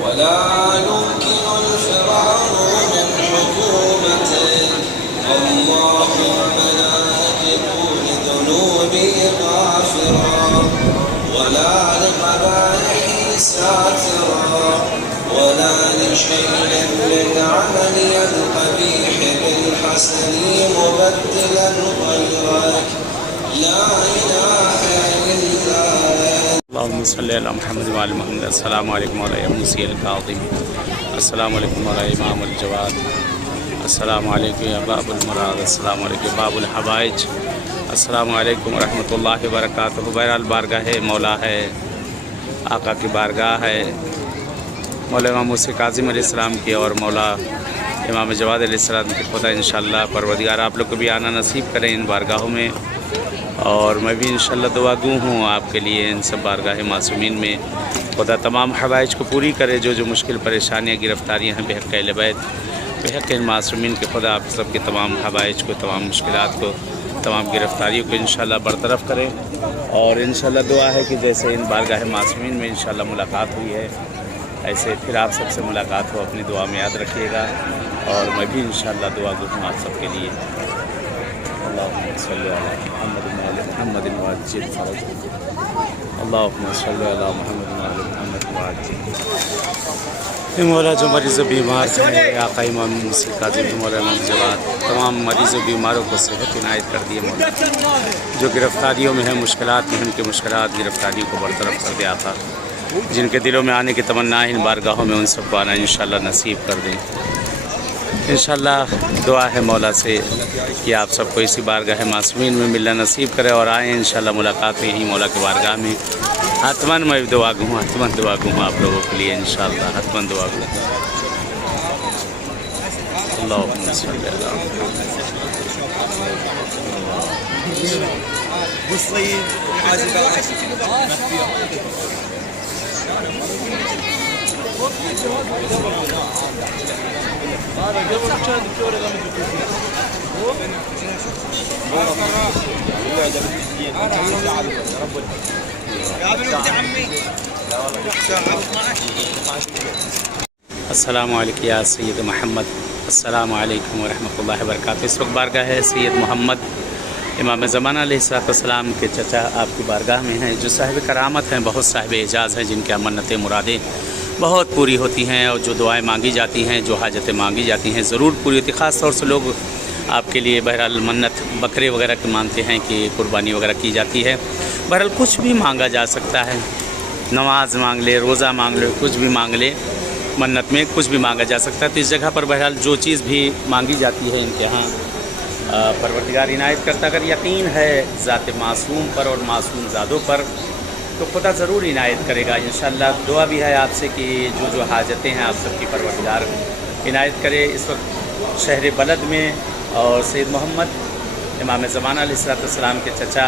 ولا يمكن الفرار من حكومته، اللهم لا أجد لذنوبي غافرا ولا لقبائحي ساترا ولا لشيء من عملي القبيح بالحسن مبدلا غيرك، لا إله إلا اللهم صل علی محمد و آل محمد۔ السلام علیکم مولا موسی الکاظم، السلام علیکم مولا امام الجواد، السلام علیکم یا باب المراد، السلام علیکم باب الحوائج، السلام علیکم ورحمۃ اللہ وبرکاتہ۔ بہرحال بارگاہ مولا ہے، آقا کی بارگاہ ہے مولا امام موسی کاظم علیہ السلام کی اور مولا امام جواد علیہ السلام کی۔ خدا انشاءاللہ پروردگار آپ لوگ کو بھی آنا نصیب کریں ان بارگاہوں میں اور میں بھی انشاءاللہ دعا گو ہوں آپ کے لیے ان سب بارگاہ معصومین میں۔ خدا تمام حوائج کو پوری کرے، جو مشکل پریشانیاں گرفتاریاں ہیں بحق اہل بیت، بحق ان معصومین کے، خدا آپ سب کے تمام حوائج کو، تمام مشکلات کو، تمام گرفتاریوں کو انشاءاللہ برطرف کرے۔ اور انشاءاللہ دعا ہے کہ جیسے ان بارگاہ معصومین میں انشاءاللہ ملاقات ہوئی ہے ایسے پھر آپ سب سے ملاقات ہو، اپنی دعا میں یاد رکھیے گا اور میں بھی انشاءاللہ دعا گو ہوں آپ سب کے لیے. اللہم صلی علی محمد وعلی محمد وعجل فرجهم. اللہم صلی علی محمد وعلی محمد وعجل. اے مولا جو مریض و بیمار ہیں، آقا امام موسیٰ کاظم مولا امام جواد، تمام مریض و بیماروں کو صحت عنایت کر دیے مولا. جو گرفتاریوں میں ہیں، مشکلات میں ہیں، ان کے مشکلات گرفتاریوں کو برطرف کر دے آقا. جن کے دلوں میں آنے کی تمنا ہے، ان بارگاہوں میں ان سب کو آنا انشاءاللہ نصیب کر دیں. انشاءاللہ دعا ہے مولا سے کہ آپ سب کو اسی بارگاہ معصومین میں ملنا نصیب کرے اور آئیں انشاءاللہ ملاقات ہوئی یہیں مولا کے بارگاہ میں. حتماً میں دعا گوں، حتماً دعا گوں آپ لوگوں کے لیے انشاءاللہ، حتماً دعا گوں. اللہم صلی علی السلام علیکم یا سید محمد. السلام علیکم ورحمۃ اللہ وبرکاتہ. اس وقت بارگاہ ہے سید محمد امام زمانہ علیہ السلام کے چچا آپ کی بارگاہ میں ہیں، جو صاحب کرامت ہیں، بہت صاحب اعجاز ہیں، جن کے منتیں مرادیں بہت پوری ہوتی ہیں، اور جو دعائیں مانگی جاتی ہیں، جو حاجتیں مانگی جاتی ہیں ضرور پوری ہوتی ہیں. خاص طور سے لوگ آپ کے لیے بہرحال منت بکرے وغیرہ کے مانتے ہیں کہ قربانی وغیرہ کی جاتی ہے. بہرحال کچھ بھی مانگا جا سکتا ہے، نماز مانگ لے، روزہ مانگ لے، کچھ بھی مانگ لے، منت میں کچھ بھی مانگا جا سکتا ہے. تو اس جگہ پر بہرحال جو چیز بھی مانگی جاتی ہے ان کے ہاں پروردگار عنایت کرتا. اگر یقین ہے ذات معصوم پر اور معصوم زادوں پر تو خدا ضرور عنایت کرے گا انشاءاللہ. دعا بھی ہے آپ سے کہ جو حاجتیں ہیں آپ سب کی پروردگار عنایت کرے. اس وقت شہر بلد میں اور سید محمد امام زمانہ علیہ السلام کے چچا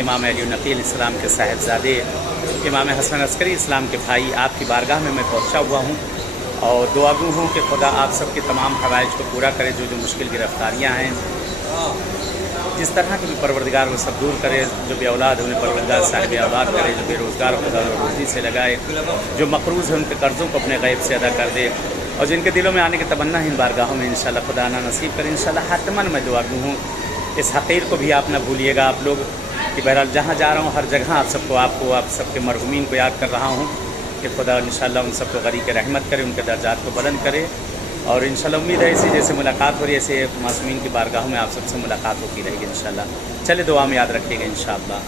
امام علی النقی علیہ السلام کے صاحبزادے امام حسن عسکری اسلام کے بھائی آپ کی بارگاہ میں پہنچا ہوا ہوں، اور دعا گو ہوں کہ خدا آپ سب کے تمام حوائج کو پورا کرے. جو مشکل گرفتاریاں ہیں جس طرح کے بھی پروردگار وہ سب دور کرے. جو بے اولاد انہیں پروردگار صاحب اولاد کرے. جو بے روزگار خدا روزی سے لگائے. جو مقروض ہیں ان کے قرضوں کو اپنے غیب سے ادا کر دے. اور جن کے دلوں میں آنے کی تمنا ہے ان بارگاہوں میں انشاءاللہ خدا آنا نصیب کرے انشاءاللہ. حتماً میں دعا گو ہوں. اس حقیر کو بھی آپ نہ بھولیے گا آپ لوگ کہ بہرحال جہاں جا رہا ہوں ہر جگہ آپ سب کے مرحومین کو یاد کر رہا ہوں کہ خدا انشاءاللہ ان سب کو غریق رحمت کرے، ان کے درجات کو بلند کرے. اور انشاءاللہ امید ہے اسی جیسے ملاقات ہو رہی ہے ایسے معصومین کی بارگاہوں میں آپ سب سے ملاقات ہوتی رہے گی انشاءاللہ. چلے دعا میں یاد رکھیے گا انشاءاللہ.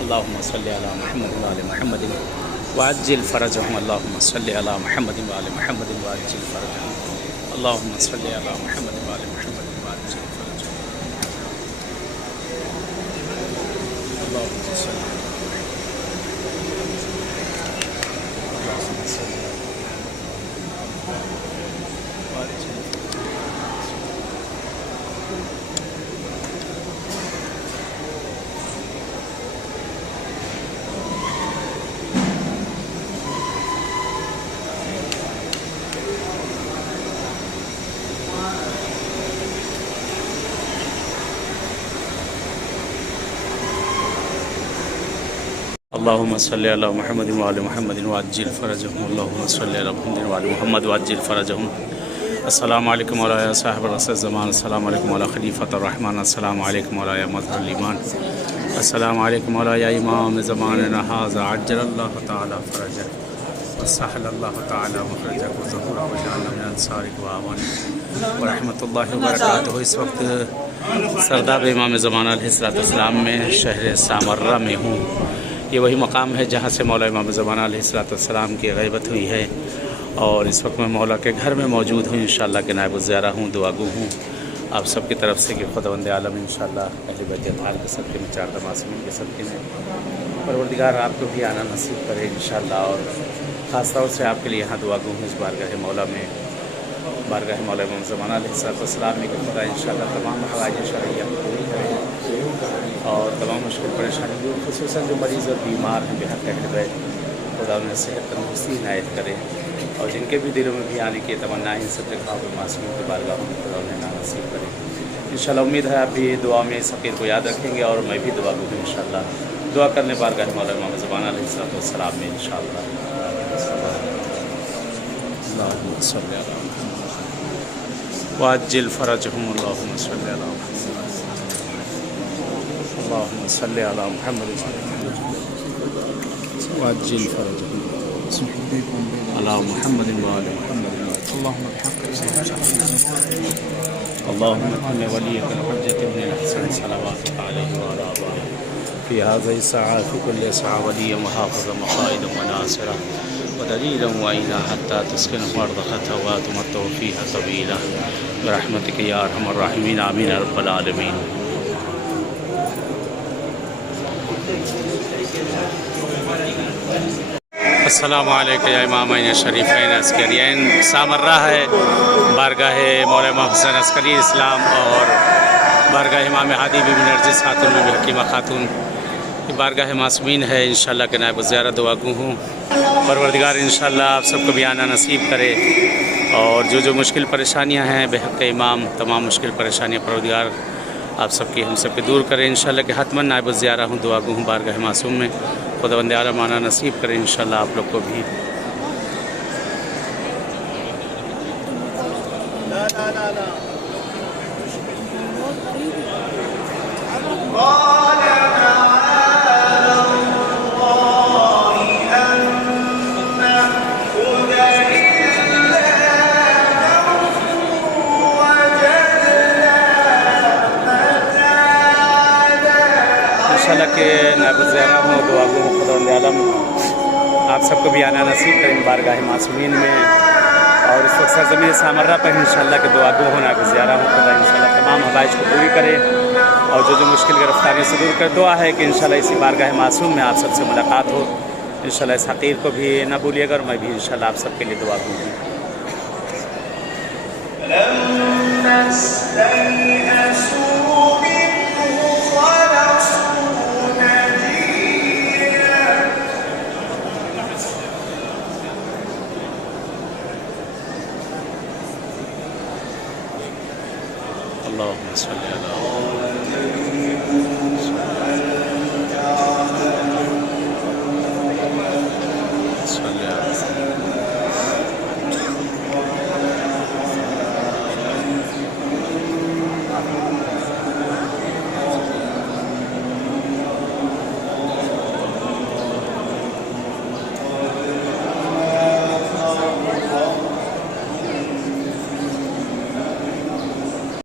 اللہم صلی علی محمد وعلی محمد وعجل فرجهم. اللہم صلی علی محمد وعلی محمد وعجل فرجهم. اللہم صلی علی محمد وعلی محمد وعجل فرجهم. اللہم صلی اللہم صلی علی محمد وعلی محمد وعجل فرجهم. اللہم صلی علی محمد وعلی محمد وعجل فرجهم. السلام علیکم مولایا صاحب رسول زمان. السلام علیکم مولا خلیفۃ الرحمن. السلام علیکم مولایا مظہر الایمان. السلام علیکم مولایا امام زماننا ھذا عجل اللہ تعالی فرجک وسهل اللہ تعالی مخرجک وظہورک وجعلنا من انصارک وآمانک ورحمۃ اللہ وبرکاتہ. اس وقت سرداب امام زمانہ علیہ السلام میں شہر سامرہ میں ہوں. یہ وہی مقام ہے جہاں سے مولا امام زمانہ علیہ السلام کی غیبت ہوئی ہے، اور اس وقت میں مولا کے گھر میں موجود ہوں انشاءاللہ کہ نائب الزیارہ ہوں. دعا گو ہوں آپ سب کی طرف سے کہ خداوند عالم انشاءاللہ اہل بیت اطہار کے صدقے میں، چار معصومین کے صدقے میں پروردگار آپ کو بھی آنا نصیب کرے انشاءاللہ. اور خاص طور سے آپ کے لیے یہاں دعا گو ہوں اس بارگاہ مولا میں، بارگاہ مولا امام زمانہ علیہ السلام میں کہ خدا انشاءاللہ تمام حوائج شرعیہ کو پوری کرے اور تمام مشکل پریشانی دور، خصوصاً جو مریض اور بیمار ہیں بحق اہل بیت خدا انہیں صحت تندرستی عنایت کرے. اور جن کے بھی دلوں میں بھی آنے کی تمنا ہے ان سب جگہوں پہ معصومین کی بارگاہوں میں خدا انہیں نصیب کرے انشاءاللہ. امید ہے آپ بھی دعا میں اس فقیر کو یاد رکھیں گے، اور میں بھی دعا گو ہوں انشاءاللہ. دعا کرنے بارگاہ مولا امام زمانہ علیہ السلام میں انشاءاللہ. اللہم صلی علی وعجل فرجهم اللهم صل على محمد اللهم صل على محمد وعجل فرجهم على محمد وآل محمد اللهم بحق اللهم كن وليك الحجة بن الحسن صلواتك عليه وعلى آبائه في هذه الساعة في كل ساعة وليا وحافظا وقائدا وناصرا ودليلا وعينا حتى تسكنه أرضك وتمتع فيها طويلا برحمتك يا أرحم الراحمين آمين يا رب العالمين. السلام علیکم یا امامین شریفین عسکرین. سامرہ ہے بارگاہ مولانا حسین عسکری اسلام اور بارگاہ امام ہادی بی بی نرجس خاتون بی بی حکیمہ خاتون. یہ بارگاہ معصومین ہے. انشاءاللہ کہ نائب الزیارہ دعا گو ہوں. پروردگار انشاءاللہ آپ سب کو بھی آنا نصیب کرے اور جو مشکل پریشانیاں ہیں بحق امام تمام مشکل پریشانیاں پروردگار آپ سب کی ہم سب کے دور کرے. انشاءاللہ کہ حتماً نائب الزیارہ ہوں دعا گو ہوں بارگاہ معصوم میں. خداوند عالم آنا نصیب کرے انشاءاللہ آپ لوگ کو بھی. انشاءاللہ کہ نائب الزیارہ ہوں دعا گو ہوں خداوند عالم آپ سب کو بھی آنا نصیب کریں بارگاہ معصومین میں. اور اس وقت سرزمین سامرہ پر انشاءاللہ کہ دعا گو ہوں نائب الزیارہ ہوں خدا انشاءاللہ تمام حوائج کو پوری کرے اور جو مشکل گرفتاریوں سے دور کر. دعا ہے کہ انشاءاللہ اسی بارگاہ معصوم میں آپ سب سے ملاقات ہو. انشاءاللہ اس حقیر کو بھی نہ بھولیے گا اور میں بھی انشاءاللہ آپ سب کے لیے دعا گو ہوں. اللهم صل على